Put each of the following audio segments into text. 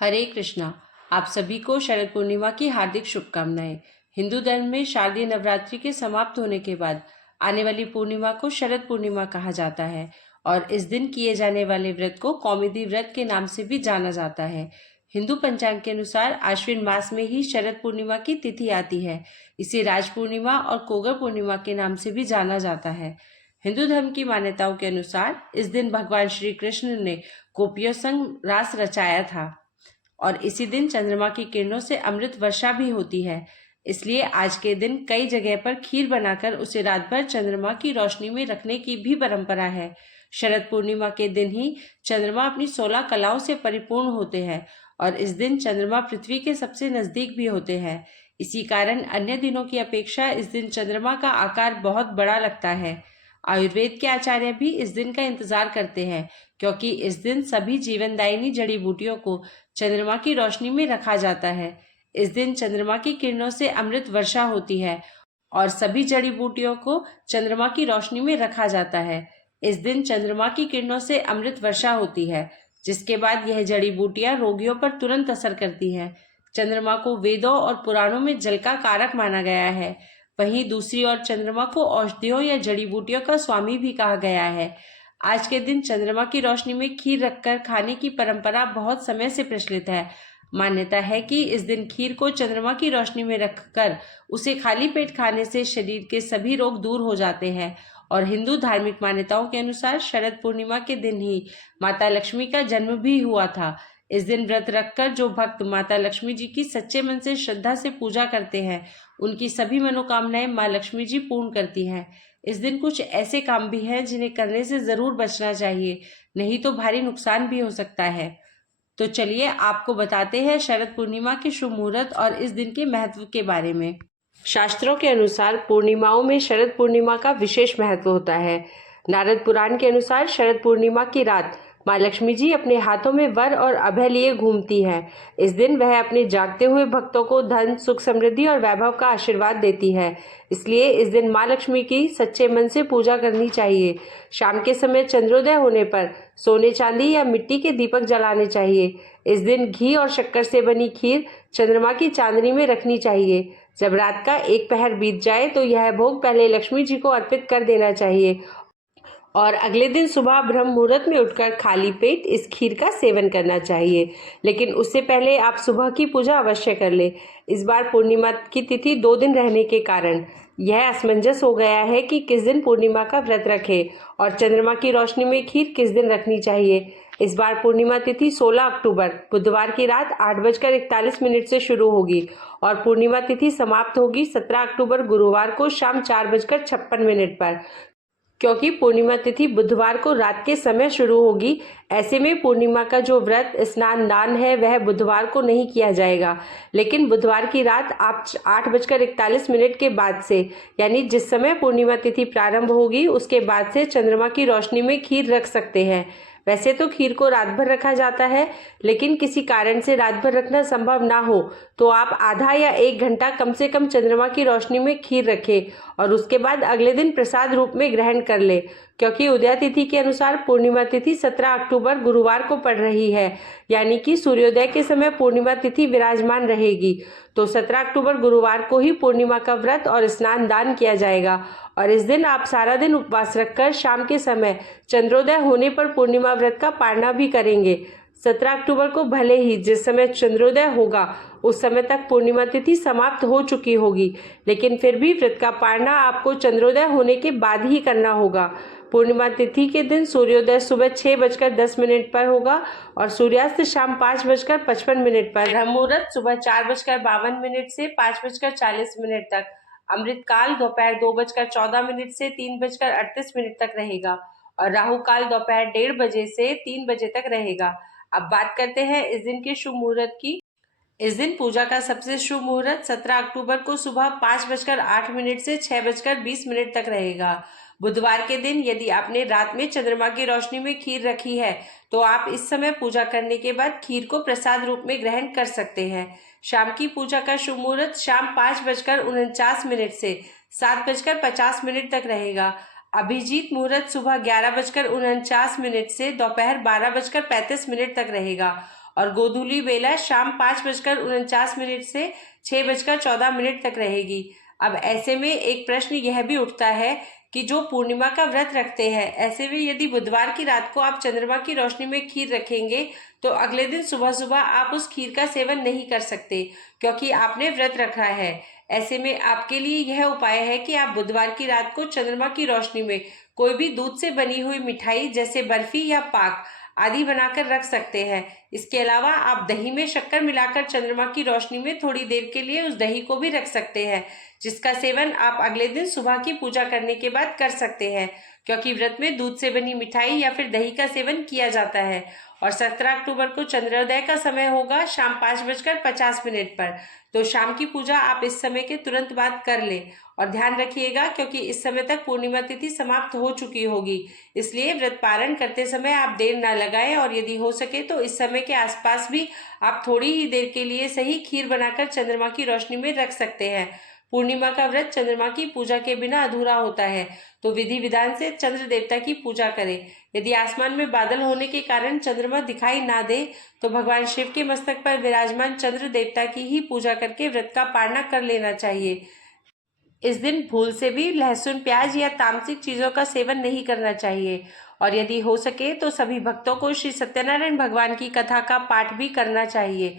हरे कृष्णा। आप सभी को शरद पूर्णिमा की हार्दिक शुभकामनाएं। हिंदू धर्म में शारदीय नवरात्रि के समाप्त होने के बाद आने वाली पूर्णिमा को शरद पूर्णिमा कहा जाता है और इस दिन किए जाने वाले व्रत को कौमुदी व्रत के नाम से भी जाना जाता है। हिंदू पंचांग के अनुसार आश्विन मास में ही शरद पूर्णिमा की तिथि आती है। इसे राज पूर्णिमा और कोगर पूर्णिमा के नाम से भी जाना जाता है। हिंदू धर्म की मान्यताओं के अनुसार इस दिन भगवान श्री कृष्ण ने गोपियों संग रास रचाया था और इसी दिन चंद्रमा की किरणों से अमृत वर्षा भी होती है। इसलिए आज के दिन कई जगह पर खीर बनाकर उसे रात भर चंद्रमा की रोशनी में रखने की भी परंपरा है। शरद पूर्णिमा के दिन ही चंद्रमा अपनी 16 कलाओं से परिपूर्ण होते हैं और इस दिन चंद्रमा पृथ्वी के सबसे नजदीक भी होते हैं। इसी कारण अन्य दिनों की अपेक्षा इस दिन चंद्रमा का आकार बहुत बड़ा लगता है। आयुर्वेद के आचार्य भी इस दिन का इंतजार करते हैं क्योंकि इस दिन सभी जीवनदायिनी जड़ी बूटियों को चंद्रमा की रोशनी में रखा जाता है। इस दिन चंद्रमा की किरणों से अमृत वर्षा होती है और सभी जड़ी बूटियों को चंद्रमा की रोशनी में रखा जाता है। इस दिन चंद्रमा की किरणों से अमृत वर्षा होती है, जिसके बाद यह जड़ी बूटियां रोगियों पर तुरंत असर करती हैं। चंद्रमा को वेदों और पुराणों में जल का कारक माना गया है। वहीं दूसरी ओर चंद्रमा को औषधियों या जड़ी बूटियों का स्वामी भी कहा गया है। आज के दिन चंद्रमा की रोशनी में खीर रखकर खाने की परंपरा बहुत समय से प्रचलित है। मान्यता है कि इस दिन खीर को चंद्रमा की रोशनी में रखकर उसे खाली पेट खाने से शरीर के सभी रोग दूर हो जाते हैं और हिंदू धार्मिक मान्यताओं के अनुसार शरद पूर्णिमा के दिन ही माता लक्ष्मी का जन्म भी हुआ था। इस दिन व्रत रखकर जो भक्त माता लक्ष्मी जी की सच्चे मन से श्रद्धा से पूजा करते हैं, उनकी सभी मनोकामनाएं माँ लक्ष्मी जी पूर्ण करती हैं। इस दिन कुछ ऐसे काम भी हैं जिन्हें करने से जरूर बचना चाहिए, नहीं तो भारी नुकसान भी हो सकता है। तो चलिए आपको बताते हैं शरद पूर्णिमा के शुभ मुहूर्त और इस दिन के महत्व के बारे में। शास्त्रों के अनुसार पूर्णिमाओं में शरद पूर्णिमा का विशेष महत्व होता है। नारद पुराण के अनुसार शरद पूर्णिमा की रात माँ लक्ष्मी जी अपने हाथों में वर और अभय लिए घूमती हैं। इस दिन वह अपने जागते हुए भक्तों को धन, सुख, समृद्धि और वैभव का आशीर्वाद देती है। इसलिए इस दिन माँ लक्ष्मी की सच्चे मन से पूजा करनी चाहिए। शाम के समय चंद्रोदय होने पर सोने, चांदी या मिट्टी के दीपक जलाने चाहिए। इस दिन घी और शक्कर से बनी खीर चंद्रमा की चांदनी में रखनी चाहिए। जब रात का एक पहर बीत जाए तो यह भोग पहले लक्ष्मी जी को अर्पित कर देना चाहिए और अगले दिन सुबह ब्रह्म मुहूर्त में उठकर खाली पेट इस खीर का सेवन करना चाहिए। लेकिन उससे पहले आप सुबह की पूजा अवश्य कर ले। इस बार पूर्णिमा की तिथि 2 दिन रहने के कारण यह असमंजस हो गया है कि किस दिन पूर्णिमा का व्रत रखें और चंद्रमा की रोशनी में खीर किस दिन रखनी चाहिए। इस बार पूर्णिमा तिथि 16 अक्टूबर बुधवार की रात 8:41 से शुरू होगी और पूर्णिमा तिथि समाप्त होगी 17 अक्टूबर गुरुवार को शाम 4:56 पर। क्योंकि पूर्णिमा तिथि बुधवार को रात के समय शुरू होगी, ऐसे में पूर्णिमा का जो व्रत स्नान दान है वह बुधवार को नहीं किया जाएगा, लेकिन बुधवार की रात आप 8:41 के बाद से, यानी जिस समय पूर्णिमा तिथि प्रारंभ होगी उसके बाद से चंद्रमा की रोशनी में खीर रख सकते हैं। वैसे तो खीर को रात भर रखा जाता है, लेकिन किसी कारण से रात भर रखना संभव ना हो तो आप आधा या 1 घंटा कम से कम चंद्रमा की रोशनी में खीर रखें और उसके बाद अगले दिन प्रसाद रूप में ग्रहण कर ले। क्योंकि उदय तिथि के अनुसार पूर्णिमा तिथि 17 अक्टूबर गुरुवार को पड़ रही है, यानी कि सूर्योदय के समय पूर्णिमा तिथि विराजमान रहेगी, तो 17 अक्टूबर गुरुवार को ही पूर्णिमा का व्रत और स्नान दान किया जाएगा और इस दिन आप सारा दिन उपवास रखकर शाम के समय चंद्रोदय होने पर पूर्णिमा व्रत का पारणा भी करेंगे। 17 अक्टूबर को भले ही जिस समय चंद्रोदय होगा उस समय तक पूर्णिमा तिथि समाप्त हो चुकी होगी, लेकिन फिर भी व्रत का पारणा आपको चंद्रोदय होने के बाद ही करना होगा। पूर्णिमा तिथि के दिन सूर्योदय सुबह 6:10 पर होगा और सूर्यास्त शाम 5:55 पर। ब्रह्म मुहूर्त सुबह 4:52 से 5:40 तक। अमृतकाल दोपहर 2:14 से 3:38 तक रहेगा और राहु काल दोपहर 1:30 बजे से 3 बजे तक रहेगा। अब बात करते हैं इस दिन के शुभ मुहूर्त की। इस दिन पूजा का सबसे शुभ मुहूर्त 17 अक्टूबर को सुबह 5:08 से 6:20 तक रहेगा। बुधवार के दिन यदि आपने रात में चंद्रमा की रोशनी में खीर रखी है तो आप इस समय पूजा करने के बाद खीर को प्रसाद रूप में ग्रहण कर सकते हैं। शाम की पूजा का शुभ मुहूर्त शाम 5:49 से 7:50 तक रहेगा। अभिजीत मुहूर्त सुबह 11:49 से दोपहर 12:35 तक रहेगा और गोधूली बेला शाम 5:49 से 6:14 तक रहेगी। अब ऐसे में एक प्रश्न यह भी उठता है कि जो पूर्णिमा का व्रत रखते हैं, ऐसे में यदि बुधवार की रात को आप चंद्रमा की रोशनी में खीर रखेंगे तो अगले दिन सुबह सुबह आप उस खीर का सेवन नहीं कर सकते, क्योंकि आपने व्रत रखा है। ऐसे में आपके लिए यह उपाय है कि आप बुधवार की रात को चंद्रमा की रोशनी में कोई भी दूध से बनी हुई मिठाई जैसे बर्फी या पाक आदि बनाकर रख सकते हैं। इसके अलावा आप दही में शक्कर मिलाकर चंद्रमा की रोशनी में थोड़ी देर के लिए उस दही को भी रख सकते हैं, जिसका सेवन आप अगले दिन सुबह की पूजा करने के बाद कर सकते हैं, क्योंकि व्रत में दूध से बनी मिठाई या फिर दही का सेवन किया जाता है। और 17 अक्टूबर को चंद्रोदय का समय होगा शाम 5:50 पर। तो शाम की पूजा आप इस समय के तुरंत बाद कर लें और ध्यान रखिएगा, क्योंकि इस समय तक पूर्णिमा तिथि समाप्त हो चुकी होगी। इसलिए व्रत पारण करते समय आप देर ना लगाएं और यदि हो सके तो इस समय के आसपास भी आप थोड़ी ही देर के लिए सही खीर बनाकर चंद्रमा की रोशनी में रख सकते हैं। पूर्णिमा का व्रत चंद्रमा की पूजा के बिना अधूरा होता है, तो विधि विधान से चंद्र देवता की पूजा करें। यदि आसमान में बादल होने के कारण चंद्रमा दिखाई ना दे तो भगवान शिव के मस्तक पर विराजमान चंद्र देवता की ही पूजा करके व्रत का पारणा कर लेना चाहिए। इस दिन भूल से भी लहसुन, प्याज या तामसिक चीजों का सेवन नहीं करना चाहिए और यदि हो सके तो सभी भक्तों को श्री सत्यनारायण भगवान की कथा का पाठ भी करना चाहिए।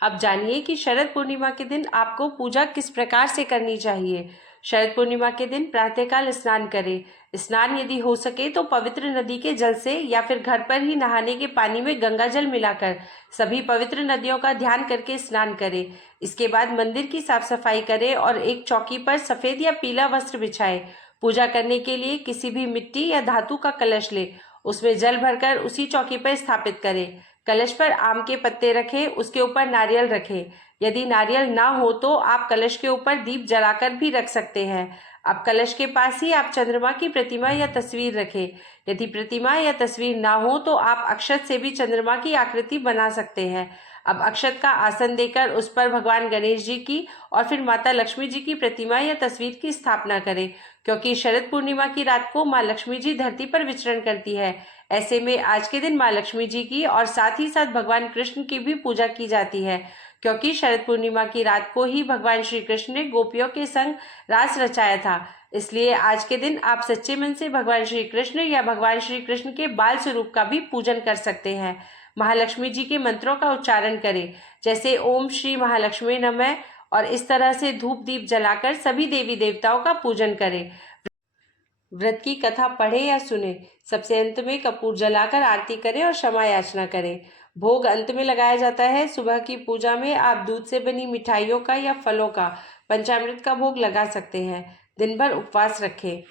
अब जानिए कि शरद पूर्णिमा के दिन आपको पूजा किस प्रकार से करनी चाहिए। शरद पूर्णिमा के दिन प्रातःकाल स्नान करें। स्नान यदि हो सके तो पवित्र नदी के जल से या फिर घर पर ही नहाने के पानी में गंगा जल मिलाकर सभी पवित्र नदियों का ध्यान करके स्नान करें। इसके बाद मंदिर की साफ सफाई करें और एक चौकी पर सफेद या पीला वस्त्र बिछाएं। पूजा करने के लिए किसी भी मिट्टी या धातु का कलश ले, उसमें जल भरकर उसी चौकी पर स्थापित करें। कलश पर आम के पत्ते रखें, उसके ऊपर नारियल रखें। यदि नारियल ना हो तो आप कलश के ऊपर दीप जलाकर भी रख सकते हैं। अब कलश के पास ही आप चंद्रमा की प्रतिमा या तस्वीर रखें। यदि प्रतिमा या तस्वीर ना हो तो आप अक्षत से भी चंद्रमा की आकृति बना सकते हैं। अब अक्षत का आसन देकर उस पर भगवान गणेश जी की और फिर माता लक्ष्मी जी की प्रतिमा या तस्वीर की स्थापना करें, क्योंकि शरद पूर्णिमा की रात को माँ लक्ष्मी जी धरती पर विचरण करती है। ऐसे में आज के दिन माँ लक्ष्मी जी की और साथ ही साथ भगवान कृष्ण की भी पूजा की जाती है, क्योंकि शरद पूर्णिमा की रात को ही भगवान श्री कृष्ण ने गोपियों के संग रास रचाया था। इसलिए आज के दिन आप सच्चे मन से भगवान श्री कृष्ण या भगवान श्री कृष्ण के बाल स्वरूप का भी पूजन कर सकते हैं। महालक्ष्मी जी के मंत्रों का उच्चारण करें, जैसे ओम श्री महालक्ष्मी नमः, और इस तरह से धूप दीप जलाकर सभी देवी देवताओं का पूजन करें। व्रत की कथा पढ़े या सुने, सबसे अंत में कपूर जलाकर आरती करें और क्षमा याचना करें। भोग अंत में लगाया जाता है। सुबह की पूजा में आप दूध से बनी मिठाइयों का या फलों का पंचामृत का भोग लगा सकते हैं। दिन भर उपवास रखें।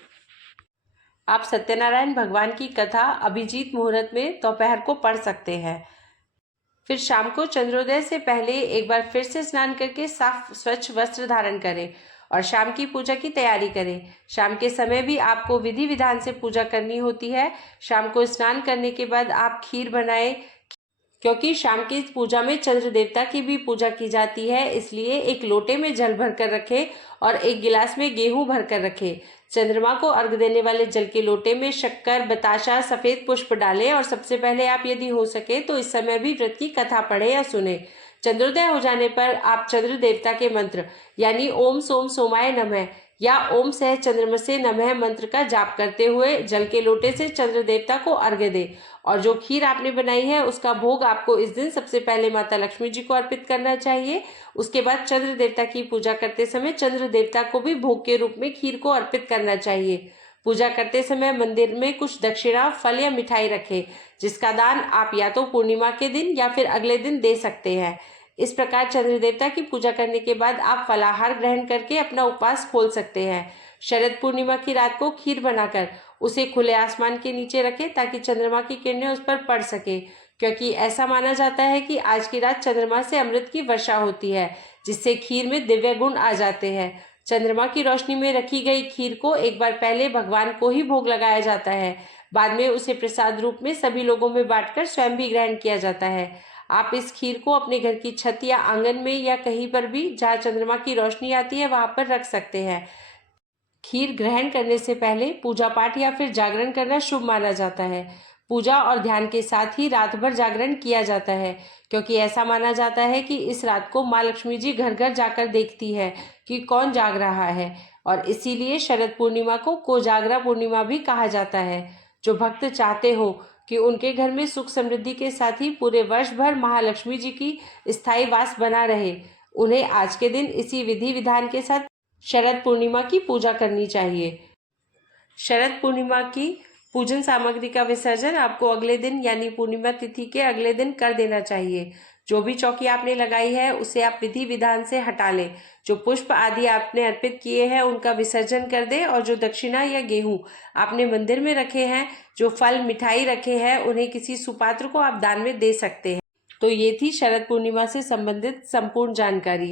आप सत्यनारायण भगवान की कथा अभिजीत मुहूर्त में दोपहर को पढ़ सकते हैं। फिर शाम को चंद्रोदय से पहले एक बार फिर से स्नान करके साफ स्वच्छ वस्त्र धारण करें और शाम की पूजा की तैयारी करें। शाम के समय भी आपको विधि विधान से पूजा करनी होती है। शाम को स्नान करने के बाद आप खीर बनाएं, क्योंकि शाम की पूजा में चंद्र देवता की भी पूजा की जाती है। इसलिए एक लोटे में जल भरकर रखें और एक गिलास में गेहूं भरकर रखें। चंद्रमा को अर्घ देने वाले जल के लोटे में शक्कर, बताशा, सफेद पुष्प डालें और सबसे पहले आप यदि हो सके तो इस समय भी व्रत की कथा पढ़े या सुने। चंद्रोदय हो जाने पर आप चंद्र देवता के मंत्र यानी ओम सोम सोमाय नमः या ओम सह चंद्रमसे नमः मंत्र का जाप करते हुए जल के लोटे से चंद्र देवता को अर्घ्य दें और जो खीर आपने बनाई है उसका भोग आपको इस दिन सबसे पहले माता लक्ष्मी जी को अर्पित करना चाहिए। उसके बाद चंद्र देवता की पूजा करते समय चंद्र देवता को भी भोग के रूप में खीर को अर्पित करना चाहिए। पूजा करते समय मंदिर में कुछ दक्षिणा, फल या मिठाई रखें, जिसका दान आप या तो पूर्णिमा के दिन या फिर अगले दिन दे सकते हैं। इस प्रकार चंद्र देवता की पूजा करने के बाद आप फलाहार ग्रहण करके अपना उपवास खोल सकते हैं। शरद पूर्णिमा की रात को खीर बनाकर उसे खुले आसमान के नीचे रखें ताकि चंद्रमा की किरणें उस पर पड़ सके, क्योंकि ऐसा माना जाता है कि आज की रात चंद्रमा से अमृत की वर्षा होती है, जिससे खीर में दिव्य गुण आ जाते हैं। चंद्रमा की रोशनी में रखी गई खीर को एक बार पहले भगवान को ही भोग लगाया जाता है, बाद में उसे प्रसाद रूप में सभी लोगों में बांटकर स्वयं भी ग्रहण किया जाता है। आप इस खीर को अपने घर की छत या आंगन में या कहीं पर भी जहाँ चंद्रमा की रोशनी आती है वहां पर रख सकते हैं। खीर ग्रहण करने से पहले पूजा पाठ या फिर जागरण करना शुभ माना जाता है। पूजा और ध्यान के साथ ही रात भर जागरण किया जाता है, क्योंकि ऐसा माना जाता है कि इस रात को माँ लक्ष्मी जी घर घर जाकर देखती है कि कौन जाग रहा है, और इसीलिए शरद पूर्णिमा को कोजागरा पूर्णिमा भी कहा जाता है। जो भक्त चाहते हो कि उनके घर में सुख समृद्धि के साथ ही पूरे वर्ष भर महालक्ष्मी जी की स्थायी वास बना रहे, उन्हें आज के दिन इसी विधि विधान के साथ शरद पूर्णिमा की पूजा करनी चाहिए। शरद पूर्णिमा की पूजन सामग्री का विसर्जन आपको अगले दिन यानी पूर्णिमा तिथि के अगले दिन कर देना चाहिए। जो भी चौकी आपने लगाई है उसे आप विधि विधान से हटा लें। जो पुष्प आदि आपने अर्पित किए हैं उनका विसर्जन कर दें, और जो दक्षिणा या गेहूं आपने मंदिर में रखे हैं, जो फल मिठाई रखे हैं, उन्हें किसी सुपात्र को आप दान में दे सकते हैं। तो ये थी शरद पूर्णिमा से संबंधित संपूर्ण जानकारी।